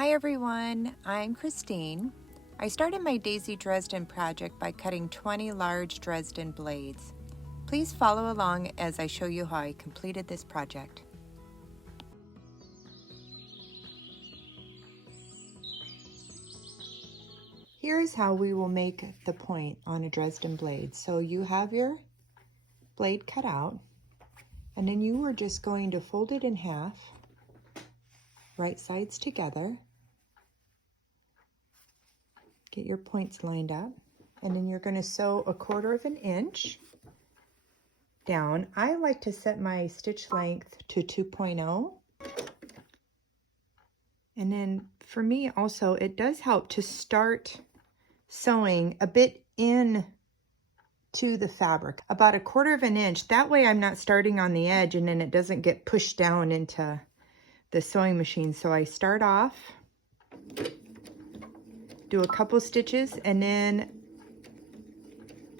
Hi everyone, I'm Christine. I started my Daisy Dresden project by cutting 20 large Dresden blades. Please follow along as I show you how I completed this project. Here's how we will make the point on a Dresden blade. So you have your blade cut out, and then you are just going to fold it in half, right sides together. Get your points lined up, and then you're going to sew 1/4 inch down. I like to set my stitch length to 2.0. And then for me also, it does help to start sewing a bit in to the fabric, about 1/4 inch. That way I'm not starting on the edge and then it doesn't get pushed down into the sewing machine. So I start off, do a couple stitches, and then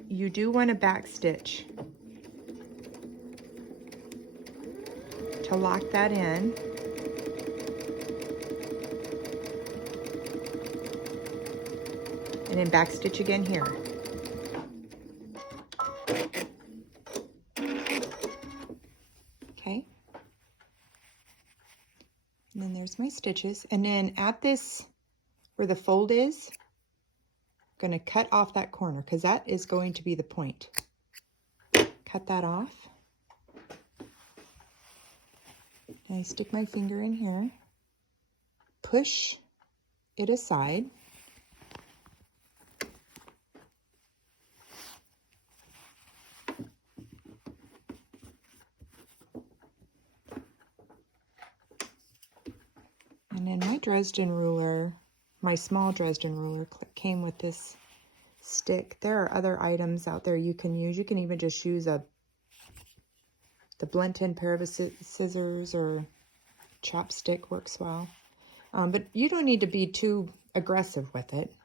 you do want to back stitch to lock that in. And then back stitch again here. Okay. And then there's my stitches. And then at this, where the fold is, I'm going to cut off that corner because that is going to be the point. Cut that off. And I stick my finger in here, push it aside. And then my Dresden ruler, my small Dresden ruler, came with this stick. There are other items out there you can use. You can even just use the blunt end pair of scissors, or chopstick works well. But you don't need to be too aggressive with it.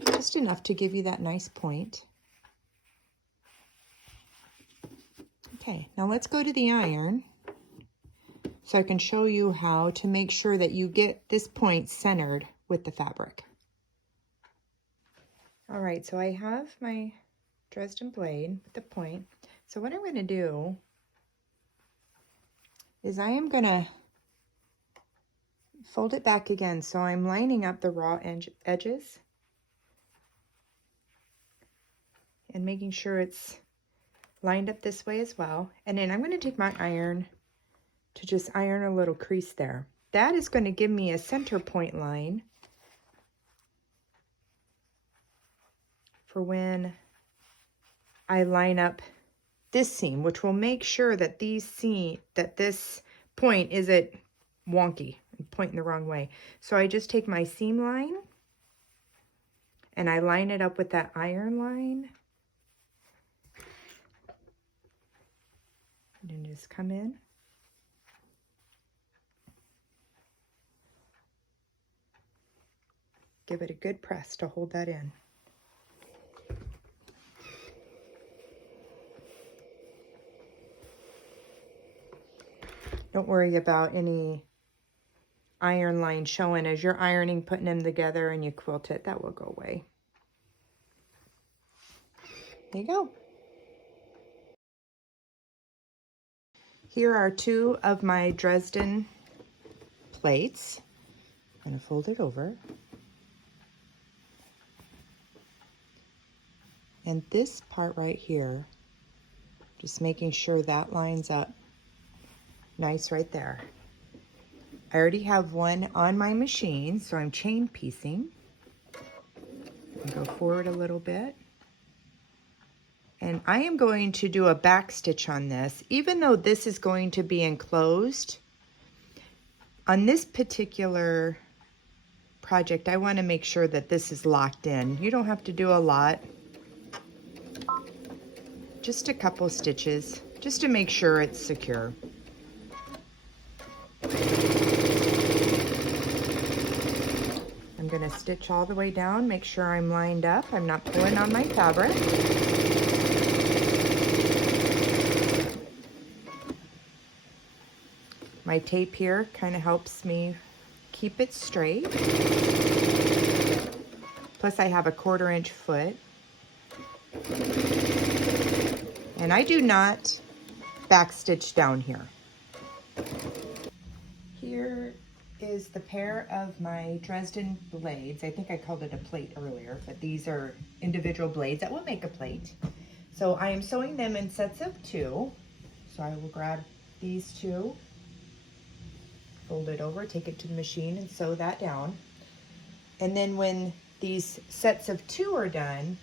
Just enough to give you that nice point. Okay, now let's go to the iron so I can show you how to make sure that you get this point centered with the fabric. All right, so I have my Dresden blade with the point. So what I'm going to do is I am going to fold it back again. So I'm lining up the raw edges and making sure it's lined up this way as well. And then I'm going to take my iron to just iron a little crease there. That is going to give me a center point line for when I line up this seam, which will make sure that this point isn't wonky and pointing the wrong way. So I just take my seam line and I line it up with that iron line, and then just come in. Give it a good press to hold that in. Don't worry about any iron line showing as you're ironing, putting them together and you quilt it. That will go away. There you go. Here are 2 of my Dresden plates. I'm going to fold it over. And this part right here, just making sure that lines up nice right there. I already have one on my machine, so I'm chain piecing. Go forward a little bit. And I am going to do a back stitch on this. Even though this is going to be enclosed, on this particular project, I want to make sure that this is locked in. You don't have to do a lot. Just a couple stitches, just to make sure it's secure. I'm going to stitch all the way down, make sure I'm lined up. I'm not pulling on my fabric. My tape here kind of helps me keep it straight. Plus I have a 1/4 inch foot. And I do not backstitch down here. Here is the pair of my Dresden blades. I think I called it a plate earlier, but these are individual blades that will make a plate. So I am sewing them in sets of 2. So I will grab these 2, fold it over, take it to the machine and sew that down. And then when these sets of 2 are done,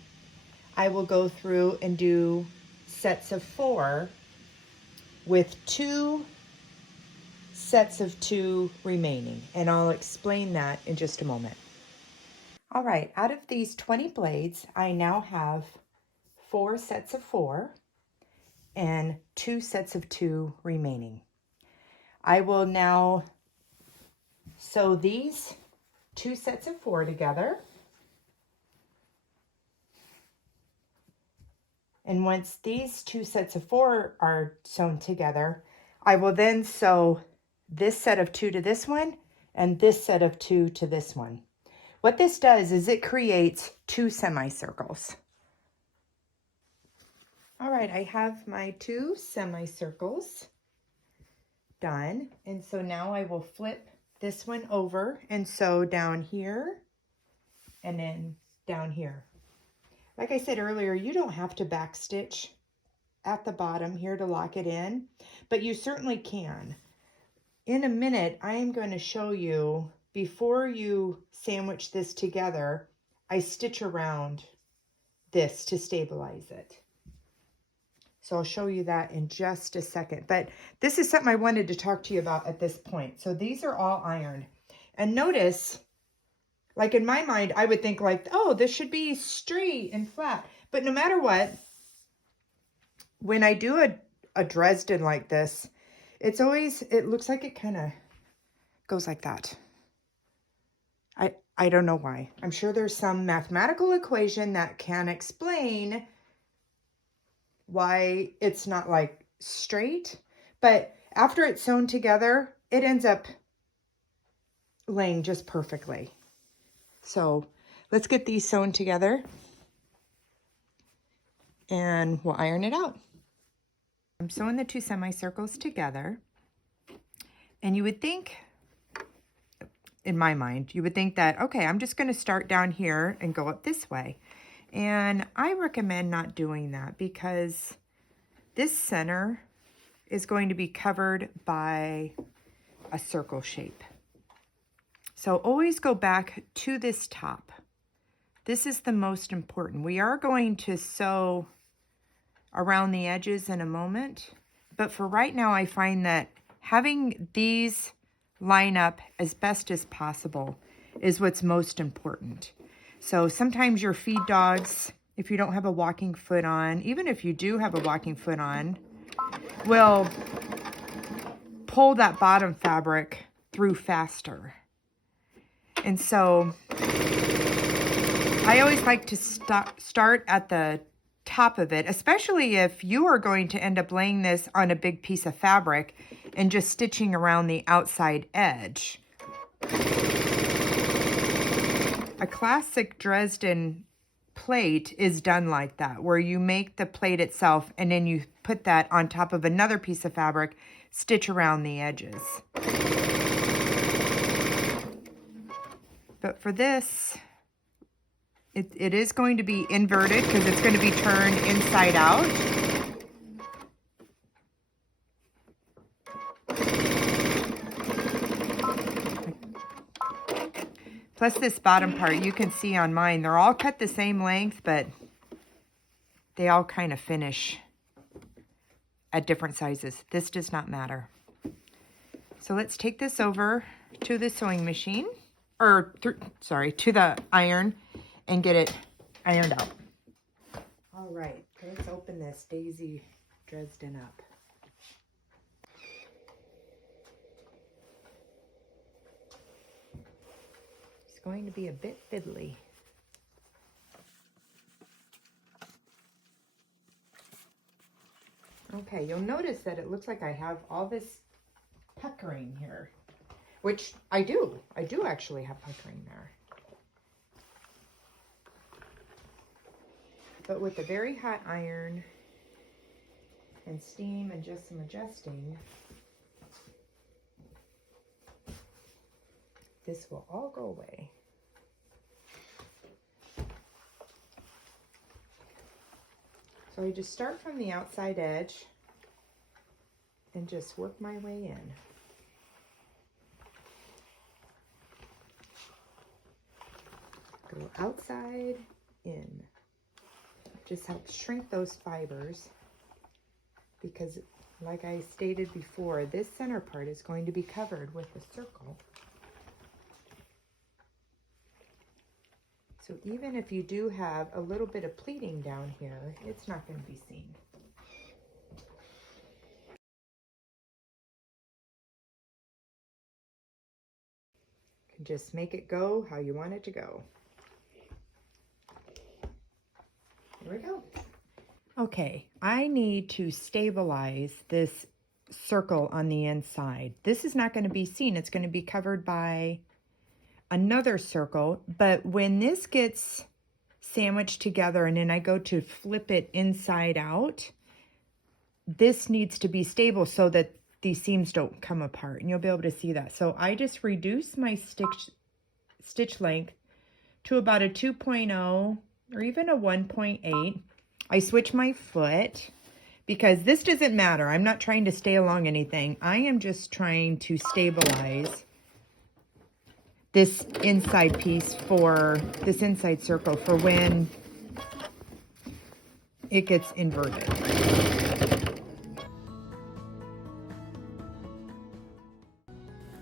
I will go through and do sets of 4 with 2 sets of 2 remaining, and I'll explain that in just a moment. All right, out of these 20 blades, I now have 4 sets of 4 and 2 sets of 2 remaining. I will now sew these 2 sets of 4 together. And once these 2 sets of 4 are sewn together, I will then sew this set of 2 to this one and this set of 2 to this one. What this does is it creates 2 semicircles. All right, I have my 2 semicircles done. And so now I will flip this one over and sew down here and then down here. Like I said earlier, you don't have to backstitch at the bottom here to lock it in, but you certainly can. In a minute, I am going to show you, before you sandwich this together, I stitch around this to stabilize it. So I'll show you that in just a second. But this is something I wanted to talk to you about at this point. So these are all ironed. And notice, like in my mind, I would think like, oh, this should be straight and flat. But no matter what, when I do a Dresden like this, it's always, it looks like it kind of goes like that. I don't know why. I'm sure there's some mathematical equation that can explain why it's not like straight, but after it's sewn together, it ends up laying just perfectly. So let's get these sewn together and we'll iron it out. I'm sewing the 2 semicircles together, and you would think, in my mind, you would think that, okay, I'm just going to start down here and go up this way. And I recommend not doing that because this center is going to be covered by a circle shape. So always go back to this top. This is the most important. We are going to sew around the edges in a moment, but for right now, I find that having these line up as best as possible is what's most important. So sometimes your feed dogs, if you don't have a walking foot on, even if you do have a walking foot on, will pull that bottom fabric through faster. And so I always like to start at the top of it, especially if you are going to end up laying this on a big piece of fabric and just stitching around the outside edge. A classic Dresden plate is done like that, where you make the plate itself and then you put that on top of another piece of fabric, stitch around the edges. But for this, it is going to be inverted because it's going to be turned inside out. Plus this bottom part, you can see on mine, they're all cut the same length, but they all kind of finish at different sizes. This does not matter. So let's take this over to the sewing machine, or to the iron, and get it ironed out. All right, let's open this Daisy Dresden up. It's going to be a bit fiddly. Okay, you'll notice that it looks like I have all this puckering here. which I do actually have puckering there. But with a very hot iron and steam and just some adjusting, this will all go away. So I just start from the outside edge and just work my way in. Go outside, in. Just helps shrink those fibers because, like I stated before, this center part is going to be covered with a circle. So even if you do have a little bit of pleating down here, it's not going to be seen. You can just make it go how you want it to go. There we go. Okay, I need to stabilize this circle on the inside. This is not going to be seen. It's going to be covered by another circle, but when this gets sandwiched together and then I go to flip it inside out, this needs to be stable so that these seams don't come apart, and you'll be able to see that. So I just reduce my stitch length to about a 2.0 or even a 1.8. I switch my foot because this doesn't matter. I'm not trying to stay along anything. I am just trying to stabilize this inside piece for this inside circle for when it gets inverted.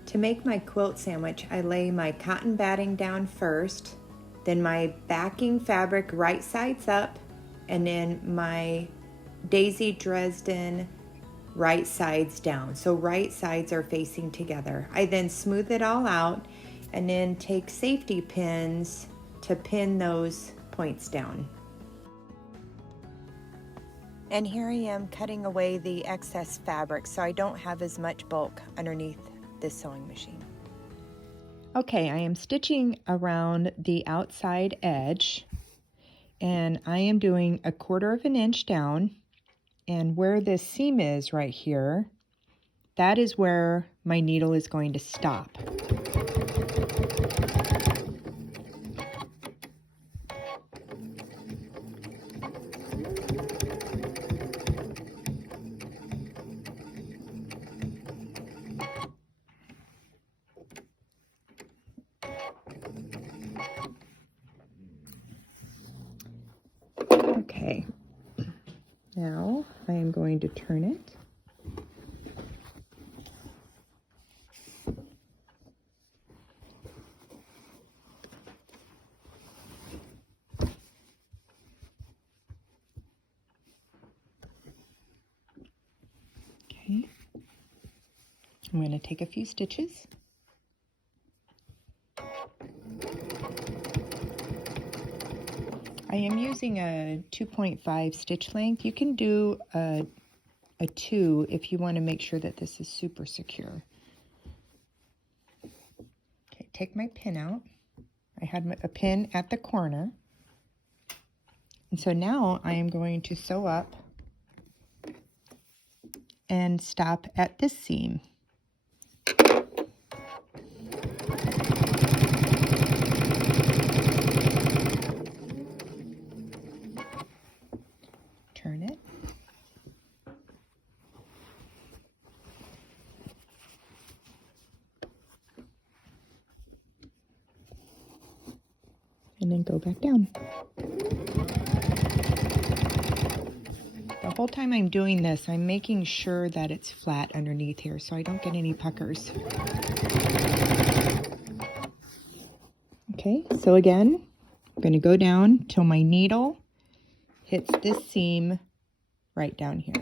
To make my quilt sandwich, I lay my cotton batting down first, then my backing fabric right sides up, and then my Daisy Dresden right sides down. So right sides are facing together. I then smooth it all out and then take safety pins to pin those points down. And here I am cutting away the excess fabric so I don't have as much bulk underneath this sewing machine. Okay, I am stitching around the outside edge, and I am doing 1/4 inch down, and where this seam is right here, that is where my needle is going to stop. Okay, now I am going to turn it. Okay, I'm going to take a few stitches. I am using a 2.5 stitch length. You can do a 2 if you want to make sure that this is super secure. Okay, take my pin out. I had a pin at the corner. And so now I am going to sew up and stop at this seam. Turn it. And then go back down. The whole time I'm doing this, I'm making sure that it's flat underneath here so I don't get any puckers. Okay, so again, I'm going to go down till my needle hits this seam right down here.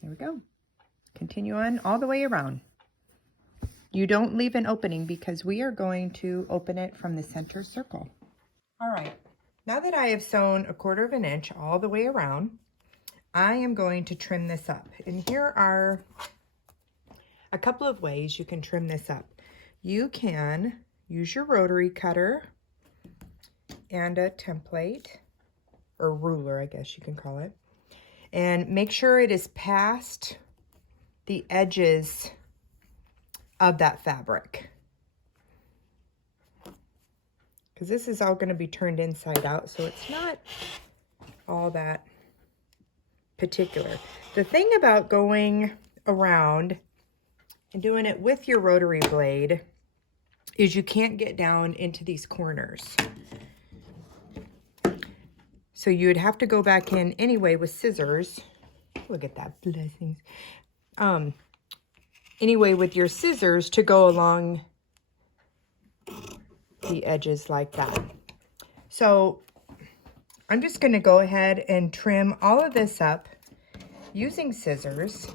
There we go. Continue on all the way around. You don't leave an opening because we are going to open it from the center circle. All right, Now that I have sewn 1/4 inch all the way around, I am going to trim this up. And here are a couple of ways you can trim this up. You can use your rotary cutter and a template, or ruler, I guess you can call it, and make sure it is past the edges of that fabric, because this is all going to be turned inside out, so it's not all that particular. The thing about going around and doing it with your rotary blade is you can't get down into these corners. So you would have to go back in anyway with scissors. Look at that, blessings. Anyway, with your scissors to go along the edges like that. So I'm just going to go ahead and trim all of this up using scissors.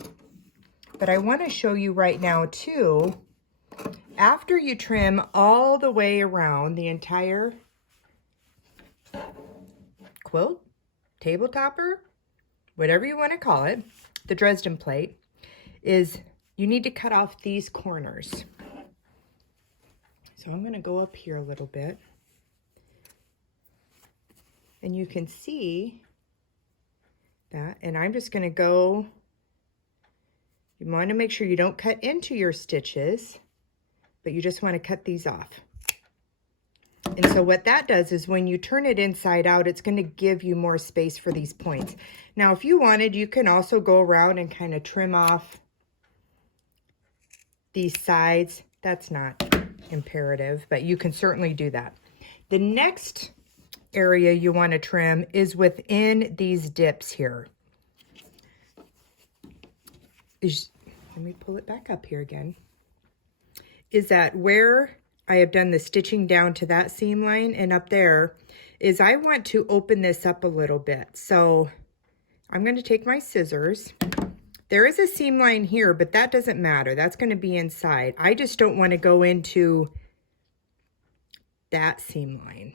But I want to show you right now too, after you trim all the way around the entire quilt, table topper, whatever you want to call it, the Dresden plate, is you need to cut off these corners. So I'm going to go up here a little bit. And you can see that, and I'm just going to go, you want to make sure you don't cut into your stitches, but you just want to cut these off. And so what that does is when you turn it inside out, it's going to give you more space for these points. Now, if you wanted, you can also go around and kind of trim off these sides. That's not imperative, but you can certainly do that. The next area you want to trim is within these dips here. Let me pull it back up here again. Is that where I have done the stitching down to that seam line, and up there is I want to open this up a little bit. So I'm going to take my scissors. There is a seam line here, but that doesn't matter. That's going to be inside. I just don't want to go into that seam line,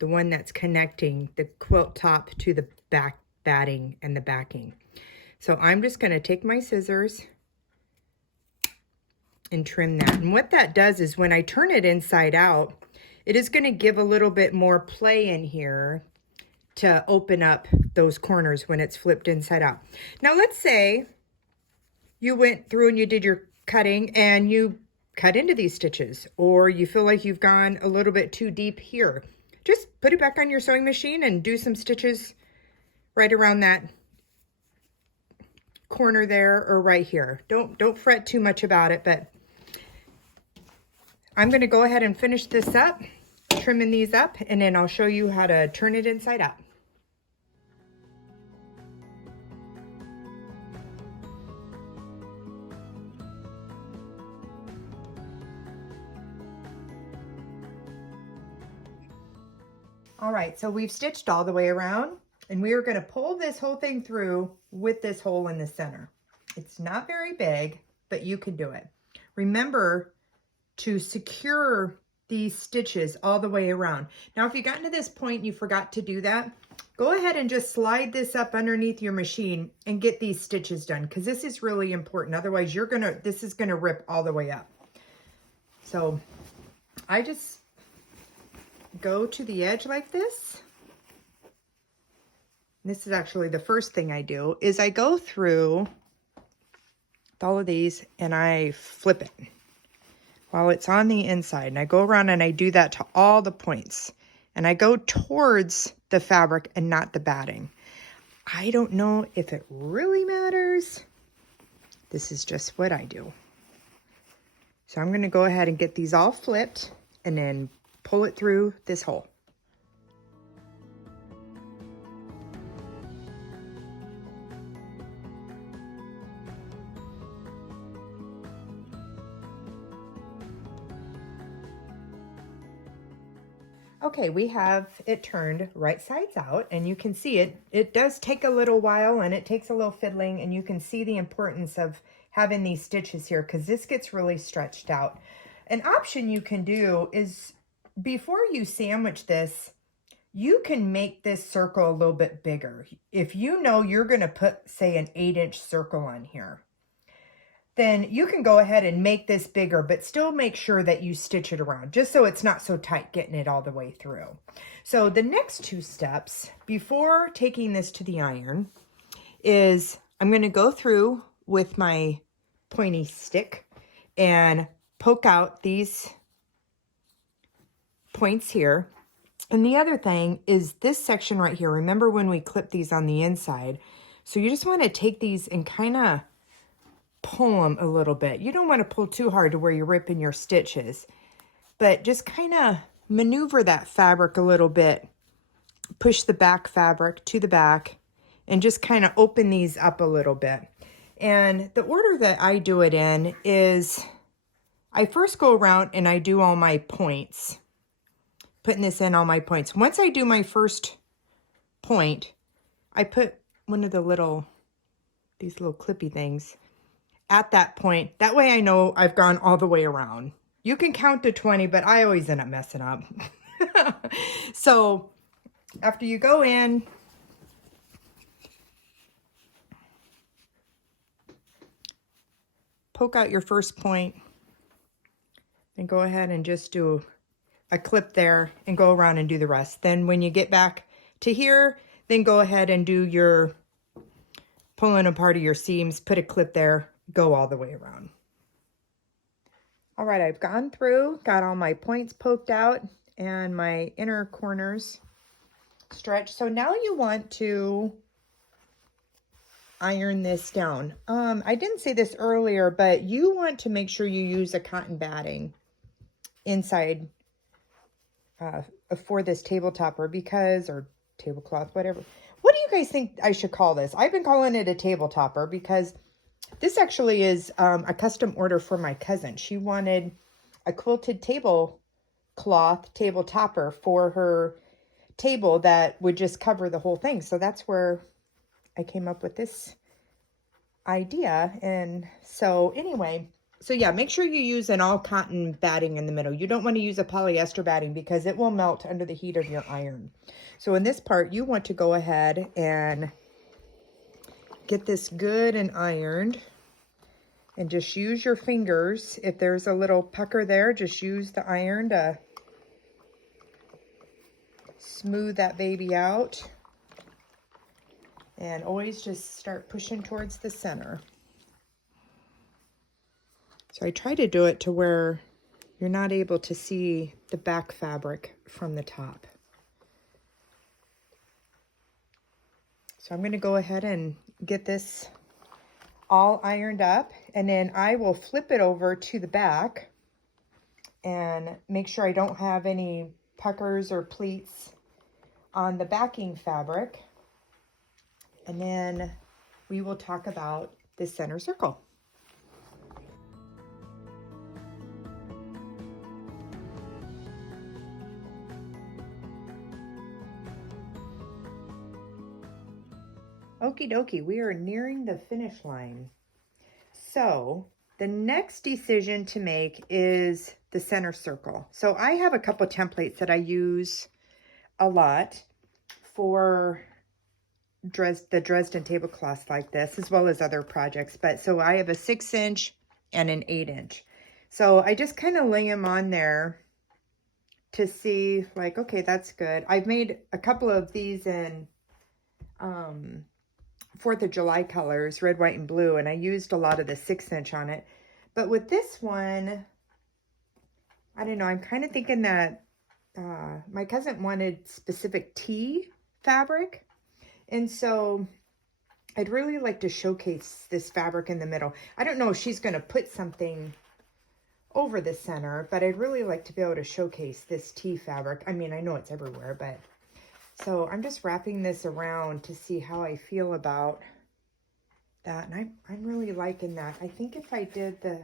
the one that's connecting the quilt top to the back batting and the backing. So I'm just going to take my scissors and trim that. And what that does is when I turn it inside out, it is going to give a little bit more play in here to open up those corners when it's flipped inside out. Now let's say you went through and you did your cutting and you cut into these stitches, or you feel like you've gone a little bit too deep here. Just put it back on your sewing machine and do some stitches right around that corner there or right here. Don't fret too much about it, but I'm going to go ahead and finish this up, trimming these up, and then I'll show you how to turn it inside out. All right, so we've stitched all the way around, and we are going to pull this whole thing through with this hole in the center. It's not very big, but you can do it. Remember to secure these stitches all the way around. Now, if you got to this point and you forgot to do that, go ahead and just slide this up underneath your machine and get these stitches done, because this is really important. Otherwise, this is gonna rip all the way up. So I just go to the edge like this. This is actually the first thing I do, is I go through all of these and I flip it while it's on the inside. And I go around and I do that to all the points. And I go towards the fabric and not the batting. I don't know if it really matters. This is just what I do. So I'm going to go ahead and get these all flipped and then pull it through this hole. Okay, we have it turned right sides out, and you can see it does take a little while, and it takes a little fiddling, and you can see the importance of having these stitches here because this gets really stretched out. An option you can do is, before you sandwich this, you can make this circle a little bit bigger. If you know you're going to put, say, an 8-inch circle on here, then you can go ahead and make this bigger, but still make sure that you stitch it around, just so it's not so tight getting it all the way through. So the next 2 steps before taking this to the iron is I'm going to go through with my pointy stick and poke out these points here. And the other thing is this section right here. Remember when we clipped these on the inside? So you just want to take these and kind of pull them a little bit. You don't want to pull too hard to where you're ripping your stitches, but just kind of maneuver that fabric a little bit. Push the back fabric to the back and just kind of open these up a little bit. And the order that I do it in is I first go around and I do all my points, putting this in all my points. Once I do my first point, I put one of the these little clippy things at that point. That way I know I've gone all the way around. You can count to 20, but I always end up messing up. So after you go in, poke out your first point, and go ahead and just do a clip there and go around and do the rest. Then when you get back to here, then go ahead and do your pulling apart of your seams, put a clip there, go all the way around. All right, I've gone through, got all my points poked out and my inner corners stretched. So now you want to iron this down. I didn't say this earlier, but you want to make sure you use a cotton batting inside for this table topper because, or tablecloth, whatever. What do you guys think I should call this? I've been calling it a table topper because this actually is a custom order for my cousin. She wanted a quilted tablecloth table topper for her table that would just cover the whole thing. So that's where I came up with this idea. And so anyway, so yeah, make sure you use an all cotton batting in the middle. You don't want to use a polyester batting because it will melt under the heat of your iron. So in this part, you want to go ahead and get this good and ironed and just use your fingers. If there's a little pucker there, just use the iron to smooth that baby out. And always just start pushing towards the center. So I try to do it to where you're not able to see the back fabric from the top. So I'm going to go ahead and get this all ironed up, and then I will flip it over to the back and make sure I don't have any puckers or pleats on the backing fabric. And then we will talk about the center circle. Okie dokie, we are nearing the finish line. So the next decision to make is the center circle. So I have a couple templates that I use a lot for the Dresden tablecloths like this, as well as other projects. But so I have a 6-inch and an 8-inch. So I just kind of lay them on there to see, like, okay, that's good. I've made a couple of these in 4th of July colors, red, white, and blue, and I used a lot of the 6-inch on it. But with this one, I don't know, I'm kind of thinking that my cousin wanted specific tea fabric. And so I'd really like to showcase this fabric in the middle. I don't know if she's going to put something over the center, but I'd really like to be able to showcase this tea fabric. I mean, I know it's everywhere, but so I'm just wrapping this around to see how I feel about that. And I'm really liking that. I think if I did the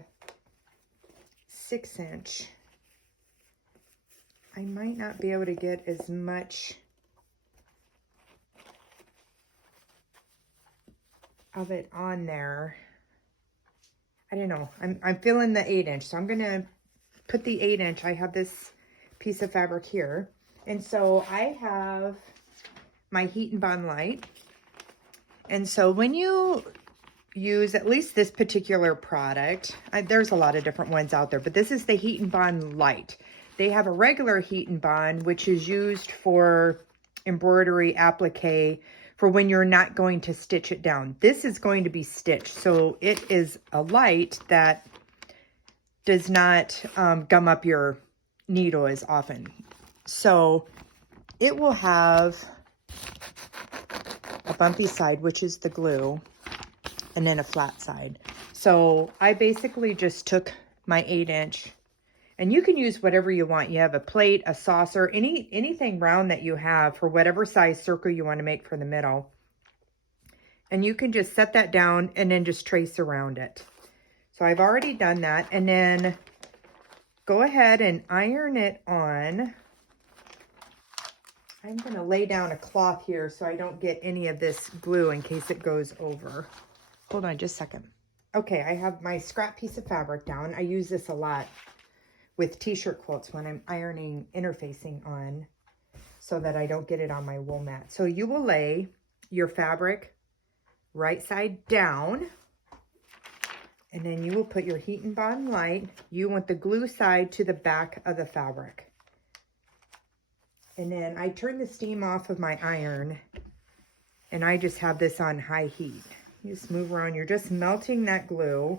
6-inch, I might not be able to get as much of it on there. I don't know. I'm feeling the 8-inch, so I'm gonna put the 8-inch. I have this piece of fabric here. And so I have my heat and bond light. And so when you use at least this particular product, there's a lot of different ones out there, but this is the Heat and Bond Light. They have a regular Heat and Bond, which is used for embroidery applique for when you're not going to stitch it down. This is going to be stitched, so it is a light that does not gum up your needle as often. So it will have a bumpy side, which is the glue, and then a flat side. So I basically just took my 8-inch, and you can use whatever you want. You have a plate, a saucer, anything round that you have for whatever size circle you want to make for the middle. And you can just set that down and then just trace around it. So I've already done that, and then go ahead and iron it on. I'm going to lay down a cloth here so I don't get any of this glue in case it goes over. Hold on just a second. Okay, I have my scrap piece of fabric down. I use this a lot with t-shirt quilts when I'm ironing interfacing on so that I don't get it on my wool mat. So you will lay your fabric right side down, and then you will put your Heat and Bond light. You want the glue side to the back of the fabric. And then I turn the steam off of my iron, and I just have this on high heat. You just move around, you're just melting that glue.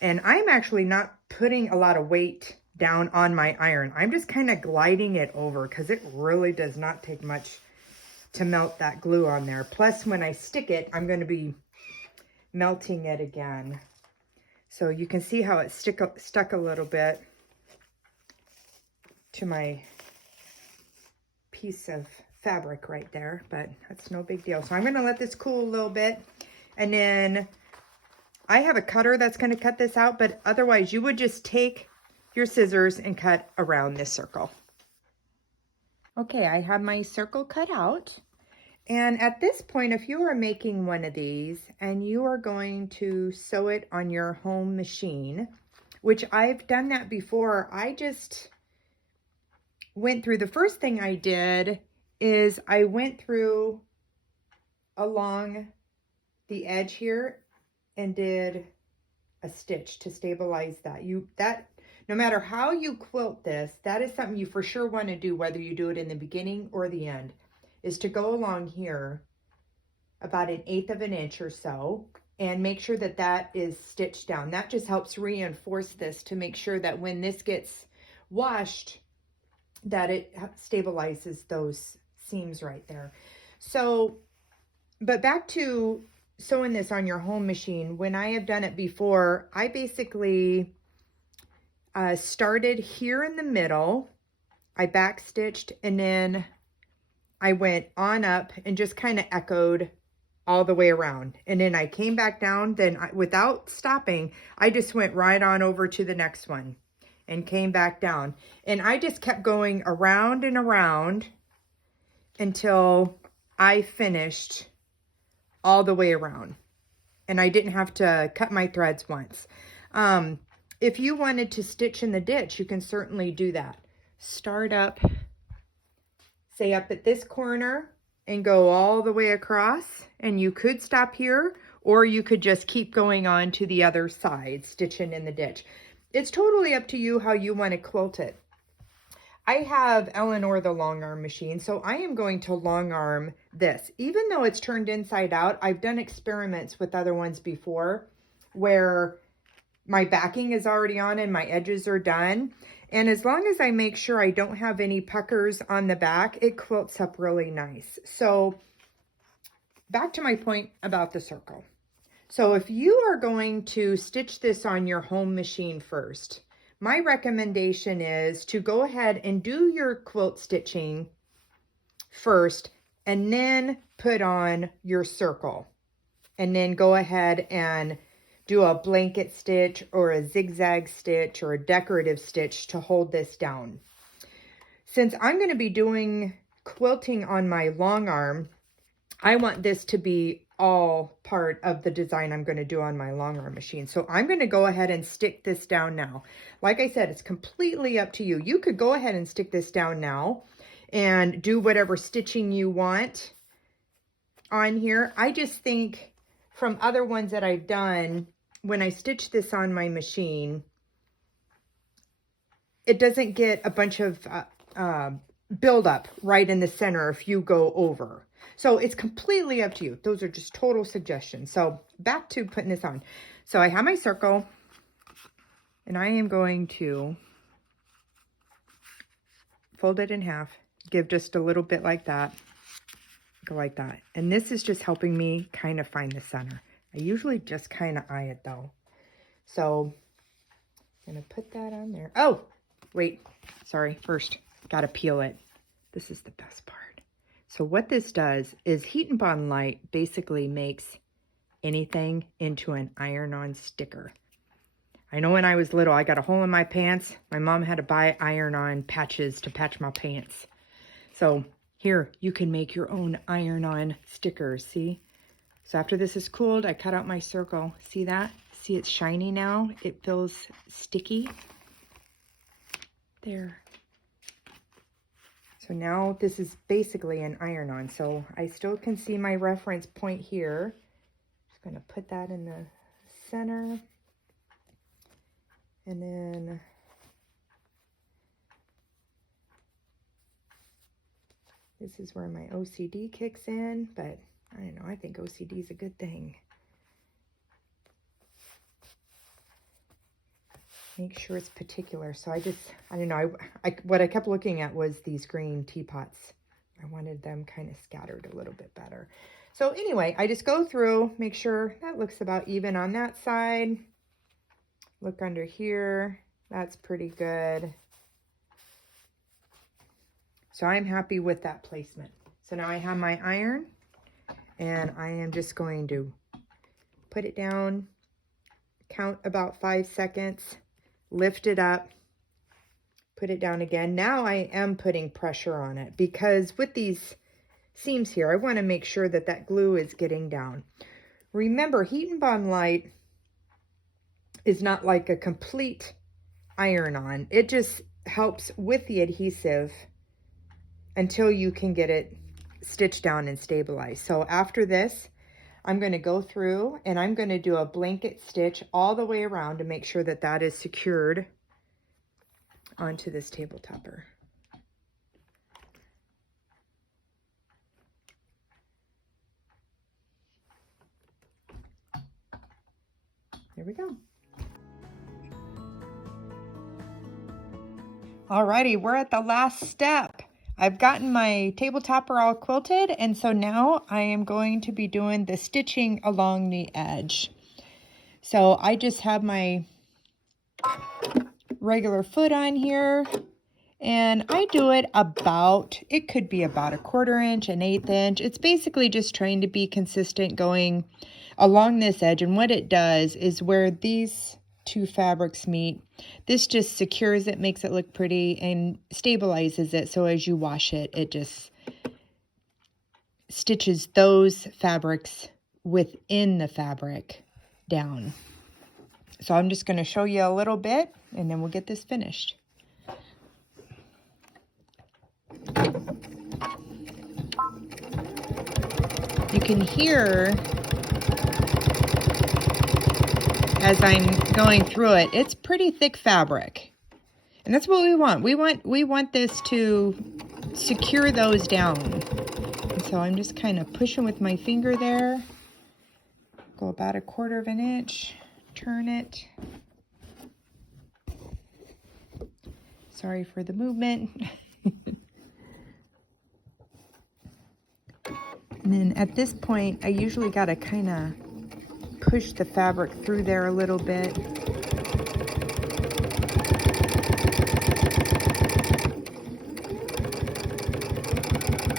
And I'm actually not putting a lot of weight down on my iron. I'm just kind of gliding it over because it really does not take much to melt that glue on there. Plus, when I stick it, I'm going to be melting it again. So you can see how it stuck a little bit to my piece of fabric right there, but that's no big deal. So I'm going to let this cool a little bit, and then I have a cutter that's going to cut this out, but otherwise you would just take your scissors and cut around this circle. Okay, I have my circle cut out, and at this point, if you are making one of these and you are going to sew it on your home machine, which I've done that before, I just went through, the first thing I did is I went through along the edge here and did a stitch to stabilize that. No matter how you quilt this, that is something you for sure want to do, whether you do it in the beginning or the end, is to go along here about 1/8 of an inch or so and make sure that that is stitched down. That just helps reinforce this to make sure that when this gets washed, that it stabilizes those seams right there. So, but back to sewing this on your home machine. When I have done it before, I basically started here in the middle, I back stitched, and then I went on up and just kind of echoed all the way around. And then I came back down, then without stopping, I just went right on over to the next one and came back down. And I just kept going around and around until I finished all the way around. And I didn't have to cut my threads once. If you wanted to stitch in the ditch, you can certainly do that. Start up, say up at this corner and go all the way across. And you could stop here, or you could just keep going on to the other side, stitching in the ditch. It's totally up to you how you want to quilt it. I have Eleanor the long arm machine, so I am going to long arm this. Even though it's turned inside out, I've done experiments with other ones before where my backing is already on and my edges are done. And as long as I make sure I don't have any puckers on the back, it quilts up really nice. So back to my point about the circle. So if you are going to stitch this on your home machine first, my recommendation is to go ahead and do your quilt stitching first and then put on your circle. And then go ahead and do a blanket stitch or a zigzag stitch or a decorative stitch to hold this down. Since I'm going to be doing quilting on my long arm, I want this to be all part of the design I'm going to do on my long arm machine. So I'm going to go ahead and stick this down now. Like I said, it's completely up to you. You could go ahead and stick this down now. and do whatever stitching you want on here. I just think from other ones that I've done, when I stitch this on my machine, it doesn't get a bunch of buildup right in the center if you go over. So it's completely up to you. Those are just total suggestions. So back to putting this on. So I have my circle, and I am going to fold it in half, give just a little bit like that, go like that. And this is just helping me kind of find the center. I usually just kind of eye it though. So I'm going to put that on there. Oh, wait, sorry. First, got to peel it. This is the best part. So what this does is Heat and Bond Light basically makes anything into an iron-on sticker. I know when I was little, I got a hole in my pants. My mom had to buy iron-on patches to patch my pants. So here, you can make your own iron-on stickers, see? So after this is cooled, I cut out my circle. See that? See, it's shiny now. It feels sticky. There. So now this is basically an iron-on. So I still can see my reference point here. Just going to put that in the center. And then this is where my OCD kicks in, but I don't know, I think OCD is a good thing. Make sure it's particular. So I don't know, what I kept looking at was these green teapots. I wanted them kind of scattered a little bit better. So anyway, I just go through, make sure that looks about even on that side. Look under here, that's pretty good. So I'm happy with that placement. So now I have my iron, and I am just going to put it down, count about 5 seconds, lift it up, put it down again. Now I am putting pressure on it because with these seams here, I want to make sure that that glue is getting down. Remember, Heat and Bond Light is not like a complete iron-on. It just helps with the adhesive until you can get it stitched down and stabilized. So after this, I'm going to go through and I'm going to do a blanket stitch all the way around to make sure that that is secured onto this table topper. There we go. Alrighty, we're at the last step. I've gotten my table topper all quilted, and so now I am going to be doing the stitching along the edge. So I just have my regular foot on here, and I do it about, it could be about 1/4 inch, 1/8 inch. It's basically just trying to be consistent going along this edge, and what it does is where these two fabrics meet, this just secures it, makes it look pretty, and stabilizes it, so as you wash it, it just stitches those fabrics within the fabric down. So I'm just going to show you a little bit, and then we'll get this finished. You can hear as I'm going through it, it's pretty thick fabric. And that's what we want. We want this to secure those down. And so I'm just kind of pushing with my finger there. Go about 1/4 inch, turn it. Sorry for the movement. And then at this point, I usually got to kind of push the fabric through there a little bit.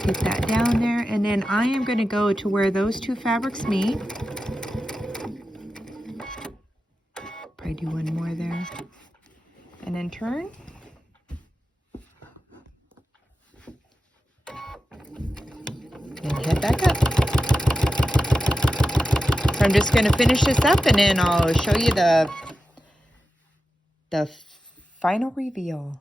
Get that down there, and then I am going to go to where those two fabrics meet. Probably do one more there. And then turn. And head back up. So I'm just going to finish this up, and then I'll show you the final reveal.